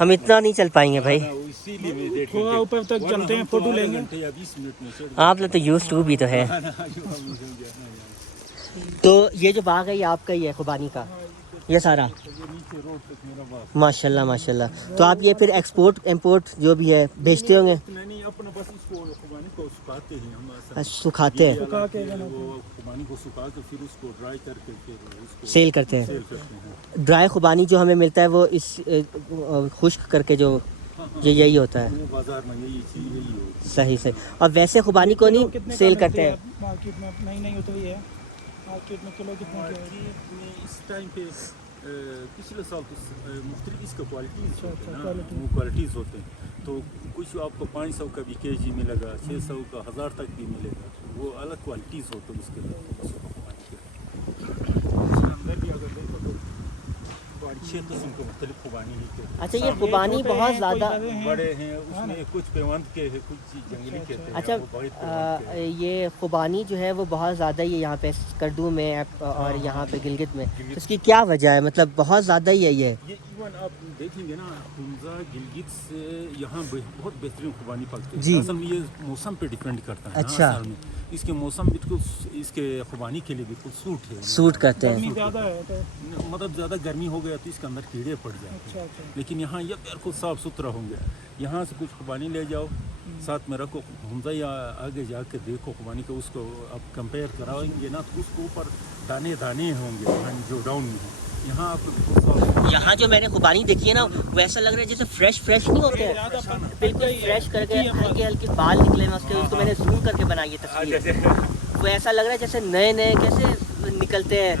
ہم اتنا نہیں چل پائیں گے بھائی. تھوڑا اوپر تک چلتے ہیں, فوٹو لیں گے. آپ لوگ تو یوز ٹو بھی تو ہے. تو یہ جو باغ ہے یہ آپ کا ہی ہے خوبانی کا, یہ سارا؟ ماشاء اللہ ماشاء اللہ. تو آپ یہ پھر ایکسپورٹ امپورٹ جو بھی ہے بھیجتے ہوں گے؟ نہیں, اپنا بس اس کو خوبانی کو سکھاتے ہیں ہم. سکھاتے ہیں, سکھا کے وہ خوبانی کو سکھا کے پھر اس کو ڈرائی کر کے پھر اس کو سیل کرتے ہیں. سیل کرتے ہیں. ڈرائی خوبانی جو ہمیں ملتا ہے وہ اس خشک کر کے جو یہی ہوتا ہے. وہ بازار میں یہی چیز یہی ہوتی ہے. صحیح صحیح. اور ویسے خوبانی کو نہیں سیل کرتے ہیں مارکیٹ میں؟ نہیں اتنی ہے مارکیٹ میں. کلو کتنا ہے اس ٹائم پہ؟ پچھلے سال تو مختلف اس کا کوالٹیز ہوتے ہیں نا, وہ کوالٹیز ہوتے ہیں. تو کچھ آپ کو 500 کا بھی کے جی ملے گا, 600 کا, 1000 تک بھی ملے گا. وہ الگ کوالٹیز ہوتے ہیں اس کے اندر بھی. اگر دیکھو تو 6 قسم کے مختلف خوبانی ہے. اچھا یہ خوبانی بہت زیادہ بڑے ہیں, اس میں کچھ پیوند کے ہیں, کچھ جنگلی کہتے ہیں. اچھا یہ خوبانی جو ہے وہ بہت زیادہ ہی ہے یہاں پہ کردو میں اور یہاں پہ گلگت میں. اس کی کیا وجہ ہے؟ مطلب بہت زیادہ ہی ہے یہ ایون آپ دیکھیں گے نا, حمزہ گلگت سے یہاں بہت بہترین خوبانی پکتے ہیں. جی اصل میں یہ موسم پہ ڈیپینڈ کرتا ہے. اچھا, اصل میں اس کے موسم بالکل اس کے خوبانی کے لیے بالکل سوٹ ہے, سوٹ کرتے ہیں. مطلب زیادہ گرمی ہو گیا تو اس کے اندر کیڑے پڑ جاتے ہیں. لیکن یہاں یہ بالکل صاف ستھرا ہوں گے. یہاں سے کچھ خوبانی لے جاؤ, ساتھ میں رکھو حمزہ, یا آگے جا کے دیکھو خوبانی کو, اس کو آپ کمپیئر کرائیں گے نا تو اس کے اوپر دانے دانے ہوں گے جو ڈاؤن میں ہیں. یہاں آپ یہاں جو میں نے خوبانی دیکھی ہے نا وہ ایسا لگ رہا ہے جیسے فریش نہیں ہوتے ہیں, بالکل فریش کر کے ہلکے ہلکے بال نکلے ہیں اس کے. اس کو میں نے زوم کر کے بنائی ہے تصویر. وہ ایسا لگ رہا ہے جیسے نئے کیسے نکلتے ہیں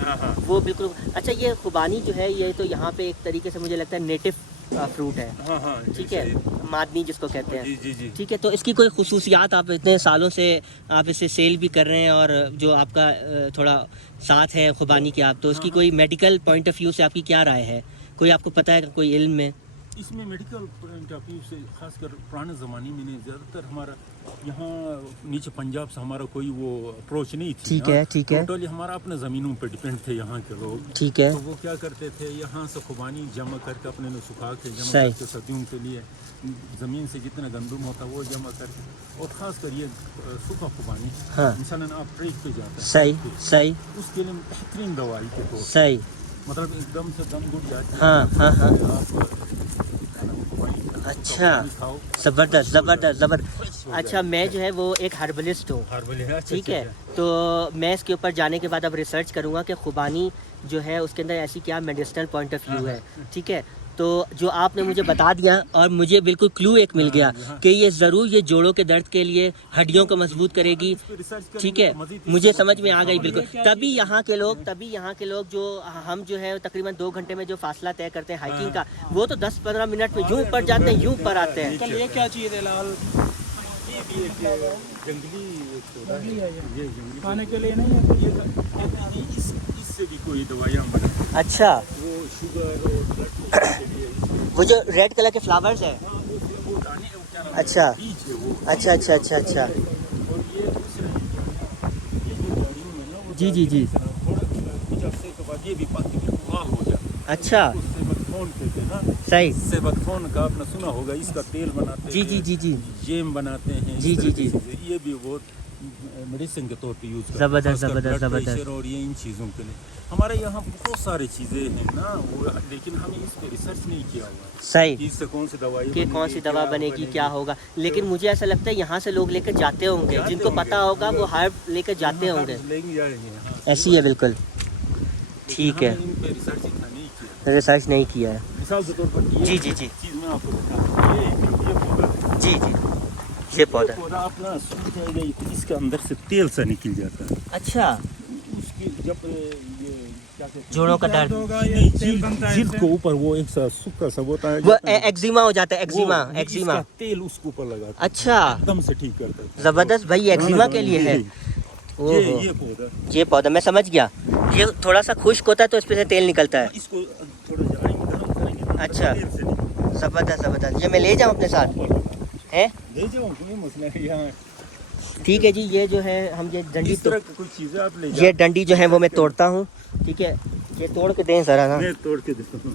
وہ بالکل. اچھا یہ خوبانی جو ہے یہ تو یہاں پہ ایک طریقے سے مجھے لگتا ہے نیٹو فروٹ ہے, ٹھیک ہے, معدنی جس کو کہتے ہیں. ٹھیک ہے, تو اس کی کوئی خصوصیات, آپ اتنے سالوں سے آپ اسے سیل بھی کر رہے ہیں اور جو آپ کا تھوڑا ساتھ ہے خوبانی کے آپ, تو اس کی کوئی میڈیکل پوائنٹ آف ویو سے آپ کی کیا رائے ہے؟ کوئی آپ کو پتہ ہے کوئی علم میں؟ اس میں میڈیکل پوائنٹ آف ویو سے خاص کر پرانے زمانے میں نہیں, زیادہ تر ہمارا یہاں نیچے پنجاب سے ہمارا کوئی وہ اپروچ نہیں تھی. ٹھیک ہے. ٹوٹلی ہمارا اپنے زمینوں پہ ڈیپینڈ تھے یہاں کے لوگ. ٹھیک ہے. تو وہ کیا کرتے تھے, یہاں سے خوبانی جمع کر کے اپنے سکھا کے جمع کر کے صدیوں کے لیے زمین سے جتنا گندم ہوتا وہ جمع کر کے, اور خاص کر یہ سوکھا خوبانی مثلاً آپ ٹریک پہ جاتے ہیں صحیح, اس کے لیے بہترین دوائی کے طور صحیح, مطلب ایک دم سے دم گھٹ جاتی ہے. اچھا زبردست. اچھا میں جو ہے وہ ایک ہربلسٹ ہوں, ٹھیک ہے, تو میں اس کے اوپر جانے کے بعد اب ریسرچ کروں گا کہ خوبانی جو ہے اس کے اندر ایسی کیا میڈیسنل پوائنٹ آف ویو ہے. ٹھیک ہے, تو جو آپ نے مجھے بتا دیا اور مجھے بالکل کلو ایک مل گیا کہ یہ ضرور یہ جوڑوں کے درد کے لیے ہڈیوں کو مضبوط کرے گی. ٹھیک ہے, مجھے سمجھ میں آ گئی بالکل. تبھی یہاں کے لوگ جو ہم جو ہے تقریباً 2 گھنٹے میں جو فاصلہ طے کرتے ہیں ہائکنگ کا, وہ تو 10-15 منٹ میں یوں اوپر جاتے ہیں, یوں اوپر آتے ہیں. یہ کیا چیز ہے لال؟ جنگلی کھانے کے لیے نہیں ہے, اس سے بھی کوئی دوائیاں بناتے ہیں. اچھا, وہ شوگر اور بلڈ پریشر کے لیے وہ جو ریڈ کلر کے فلاورز ہیں. اچھا اچھا اچھا اچھا اچھا. جی اچھا صحیح. سیبکتھون کا آپ نے سنا ہوگا, اس کا تیل بناتے ہیں. جی جیم بناتے ہیں. جی یہ بھی بہت میڈیسن کے طور پہ یوز کرتے ہیں. زبردست. اور یہ ان چیزوں کے لیے ہمارے یہاں بہت ساری چیزیں ہیں نا, لیکن ہم اس پہ ریسرچ نہیں کیا ہوا. صحیح, اس سے کون سی دوا بنے گی, کیا ہوگا. لیکن مجھے ایسا لگتا ہے یہاں سے لوگ لے کے جاتے ہوں گے, جن کو پتا ہوگا وہ ہرب لے کے جاتے ہوں گے. ایسی ہے بالکل. ٹھیک ہے, ریسرچ نہیں کیا ہے. مثال کے طور پر جی چیز میں آپ کو بتاؤں, جی یہ پودا اپنا سوکھ جائے گا, اس کے اندر سے تیل سا نکل جاتا ہے. اچھا, اس کی جب جوڑوں کا درد جلد کے اوپر وہ ایک سا سوکھا سا ہوتا ہے, وہ ایگزیما ہو جاتا ہے. ایگزیما تیل اس کے اوپر لگاتا ہے. اچھا, ایک دم سے ٹھیک کرتا ہے. زبردست بھائی, ایگزیما کے لیے ہے. یہ پودا میں سمجھ گیا. یہ تھوڑا سا خشک ہوتا ہے تو اس پہ سے تیل نکلتا ہے. اس کو تھوڑا گرم کریں گے. اچھا, زبردست. یہ میں لے جاؤں اپنے ساتھ ہیں؟ لے جاؤ, کوئی مسئلہ نہیں یہاں. ٹھیک ہے جی, یہ جو ہے ہم یہ ڈنڈی, اس طرح کوئی چیزیں آپ لے جاؤ. یہ ڈنڈی جو ہے وہ میں توڑتا ہوں. ٹھیک ہے, یہ توڑ کے دیں ذرا نا. میں توڑ کے دیتا ہوں.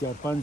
4-5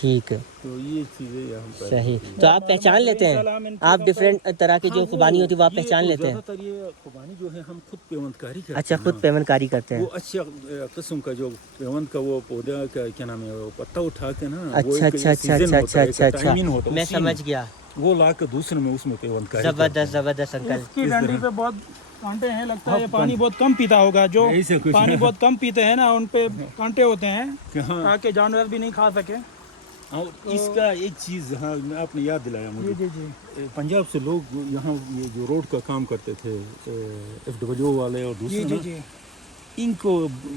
ٹھیک ہے تو یہ چیزیں یہاں پر صحیح. تو آپ پہچان لیتے ہیں, آپ ڈفرینٹ طرح کی جو خوبانی ہوتی ہے وہ آپ پہچان لیتے ہیں؟ زیادہ تر یہ خوبانی جو ہے ہم خود پیوند کاری کرتے ہیں. اچھا, خود پیوند کاری کرتے ہیں. وہ اچھا قسم کا جو پیوند کا وہ پودا کا کیا نام ہے وہ پتا اٹھا کے نا, اچھا اچھا اچھا اچھا اچھا اچھا اچھا, میں سمجھ گیا. وہ لا کے دوسرے میں اس میں پیوند کاری. زبردست زبردست انکل. اس کی ڈنڈی پہ بہت کانٹے ہیں, لگتا ہے یہ پانی بہت کم پیتا ہوگا. جو پانی بہت کم پیتے ہیں نا ان پہ کانٹے ہوتے ہیں تاکہ جانور بھی نہیں کھا سکے. اور اس کا ایک چیز ہاں آپ نے یاد دلایا مجھے. جی جی پنجاب سے لوگ یہاں یہ جو روڈ کا کام کرتے تھے FW والے اور جی دوسرے جی, ان کو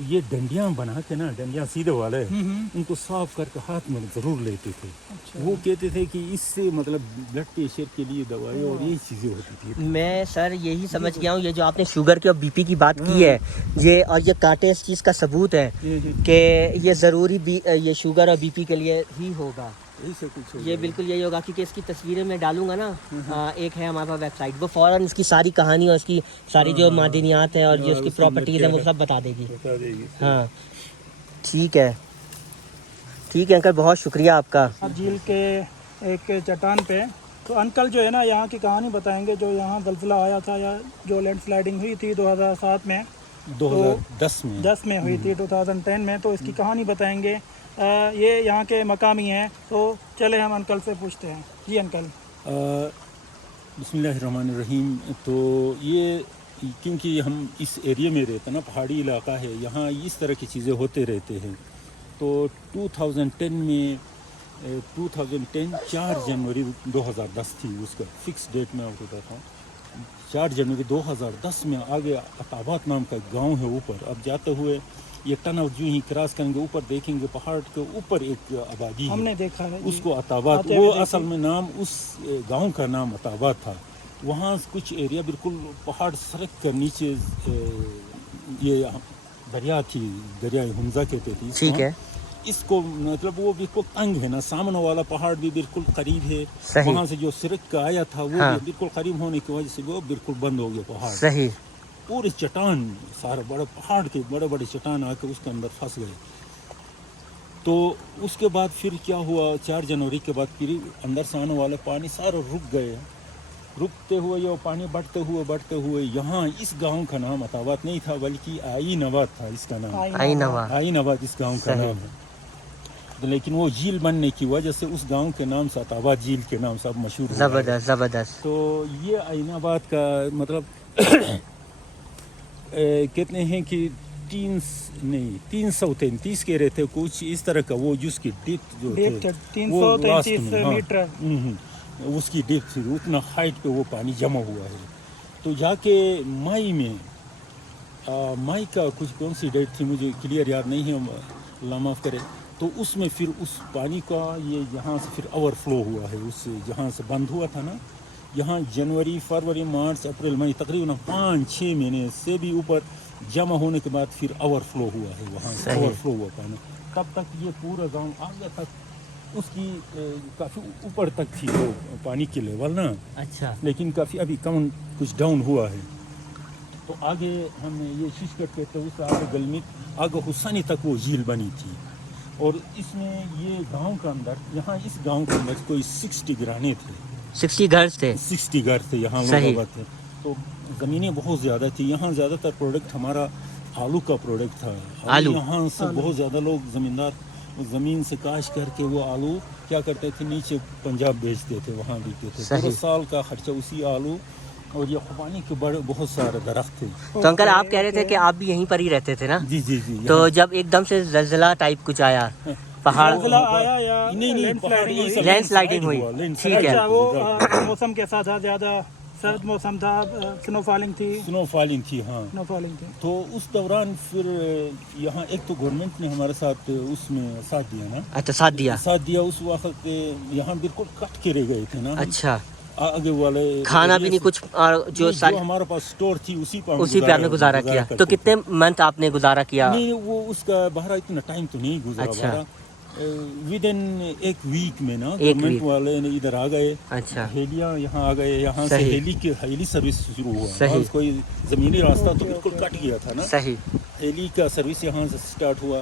یہ ڈنڈیاں بنا کے نا, ڈنڈیاں سیدھے والے ان کو صاف کر کے ہاتھ میں ضرور لیتے تھے. وہ کہتے تھے کہ اس سے مطلب بلڈ پریشر کے لیے دوائی اور یہی چیزیں ہوتی تھی. میں سر یہی سمجھ گیا ہوں, یہ جو آپ نے شوگر کے اور BP کی بات کی ہے یہ, اور یہ کانٹے اس چیز کا ثبوت ہے کہ یہ ضروری یہ شوگر اور BP کے لیے ہی ہوگا. یہ بالکل یہی ہوگا کیونکہ اس کی تصویریں میں ڈالوں گا نا, ایک ہے ہمارے پاس ویب سائٹ, وہ فوراً اس کی ساری کہانی اور اس کی ساری جو معدنیات ہیں اور جو اس کی پراپرٹیز ہیں وہ سب بتا دے گی. ہاں ٹھیک ہے ٹھیک ہے انکل, بہت شکریہ آپ کا. جھیل کے ایک چٹان پہ تو انکل جو ہے نا یہاں کی کہانی بتائیں گے, جو یہاں زلزلہ آیا تھا یا جو لینڈ سلائڈنگ ہوئی تھی 2007 میں, 2010 میں ہوئی تھی 2010 میں, تو اس کی کہانی بتائیں گے. یہ یہاں کے مقامی ہیں, تو چلے ہم انکل سے پوچھتے ہیں. جی انکل. بسم اللہ الرحمن الرحیم. تو یہ کیونکہ ہم اس ایریے میں رہتے ہیں نا, پہاڑی علاقہ ہے, یہاں اس طرح کی چیزیں ہوتے رہتے ہیں. تو 2010 میں 4 جنوری 2010 تھی, اس کا فکس ڈیٹ میں ہوتا تھا 4 جنوری 2010 میں. آگے عطابات نام کا گاؤں ہے اوپر, اب جاتے ہوئے یہ ٹنل جو ہی کراس کریں گے اوپر دیکھیں گے پہاڑ کے اوپر ایک آبادی ہے, ہم نے دیکھا ہے اس کو عطابات, وہ اصل میں نام اس گاؤں کا نام عطابات تھا. وہاں کچھ ایریا بالکل پہاڑ سرک کر نیچے یہ دریا تھی, دریائے حمزہ کہتے تھے. ٹھیک ہے, اس کو مطلب وہ بالکل تنگ ہے نا, سامنے والا پہاڑ بھی بالکل قریب ہے, وہاں سے جو سرک کا آیا تھا وہ بالکل قریب ہونے کی وجہ سے وہ بالکل بند ہو گیا پہاڑ. صحیح. پورے چٹان سارا بڑا پہاڑ کے بڑے بڑے چٹان آ کے اس کے اندر پھنس گئے. تو اس کے بعد پھر کیا ہوا, 4 جنوری کے بعد پھر اندر سے آنے والے پانی سارا رک گئے. رکتے ہوئے یہ پانی بڑھتے ہوئے یہاں اس گاؤں کا نام عطابات نہیں تھا بلکہ آئین آباد تھا. اس کا نام آئین آباد اس گاؤں کا نام ہے. لیکن وہ جھیل بننے کی وجہ سے اس گاؤں کے نام سے عطابات جھیل کے نام سے اب مشہور. زبردست زبردست. تو یہ آئین آباد کا مطلب کہتے ہیں کہ 333 کہہ رہے تھے کچھ اس طرح کا, وہ جس کی ڈیپتھ جو تھے 333 میٹر اس کی ڈیپتھ تھی, اتنا ہائٹ پہ وہ پانی جمع ہوا ہے. تو جا کے مئی کا کچھ کون سی ڈیٹ تھی مجھے کلیئر یاد نہیں ہے, اللہ معاف کرے. تو اس میں پھر اس پانی کا یہ یہاں سے پھر اوور فلو ہوا ہے, اس جہاں سے بند ہوا تھا نا, یہاں جنوری فروری مارچ اپریل مئی تقریباً 5-6 مہینے سے بھی اوپر جمع ہونے کے بعد پھر اوور فلو ہوا ہے, وہاں سے اوور فلو ہوا پانی. تب تک یہ پورا گاؤں آگے تک اس کی کافی اوپر تک تھی وہ پانی کی لیول نا. اچھا. لیکن کافی ابھی کم کچھ ڈاؤن ہوا ہے. تو آگے ہم یہ ششکٹ کہتے ہیں, اس سے آگے گلمیت آگے حسانی تک وہ جھیل بنی تھی. اور اس میں یہ گاؤں کا اندر, یہاں اس گاؤں کے اندر کوئی 60 گھرانے تھے, 60 گھر تھے. 60 گھر تھے یہاں لوگ تھے. تو زمینیں بہت زیادہ تھی. یہاں زیادہ تر پروڈکٹ ہمارا آلو کا پروڈکٹ تھا. آلو یہاں سے بہت زیادہ لوگ زمیندار زمین سے کاشت کر کے وہ آلو کیا کرتے تھے, نیچے پنجاب بیچتے تھے, وہاں بیچتے تھے. پورے سال کا خرچہ اسی آلو, اور یہ خوبانی کے بڑے بہت سارے درخت تھے. تو انکل آپ کہہ رہے تھے کہ آپ بھی یہیں پر ہی رہتے تھے نا؟ جی جی جی. تو جب ایک دم سے زلزلہ ٹائپ کچھ آیا, پہاڑ آیا یا لینڈ سلائڈنگ ہوئی, ٹھیک ہے, وہ موسم کیسا تھا؟ زیادہ سرد موسم تھا, سنو فالنگ تھی. ہاں سنو فالنگ تھی. تو اس دوران پھر یہاں ایک تو گورنمنٹ نے ہمارے ساتھ اس میں ساتھ دیا نا. اچھا, ساتھ دیا. اس وقت یہاں بالکل کٹ کے رہ گئے تھے نا. اچھا. آگے والے کھانا بھی نہیں کچھ, جو ہمارے پاس اسٹور تھی اسی پہ آپ نے گزارا کیا. تو کتنے منتھ آپ نے گزارا کیا؟ نہیں, وہ اس کا باہر اتنا ٹائم تو نہیں گزارا. اچھا. ود ان ایک ویک میں نا گورنمنٹ والے نے ادھر آ گئے. اچھا. ہیلیاں یہاں آ گئے, یہاں سے ہیلی سروس شروع ہوا. کوئی زمینی راستہ تو بالکل کٹ گیا تھا نا. صحیح. ہیلی کا سروس یہاں سے سٹارٹ ہوا.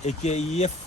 AKEF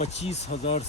25,000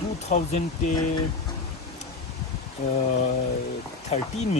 2013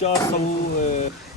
400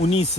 19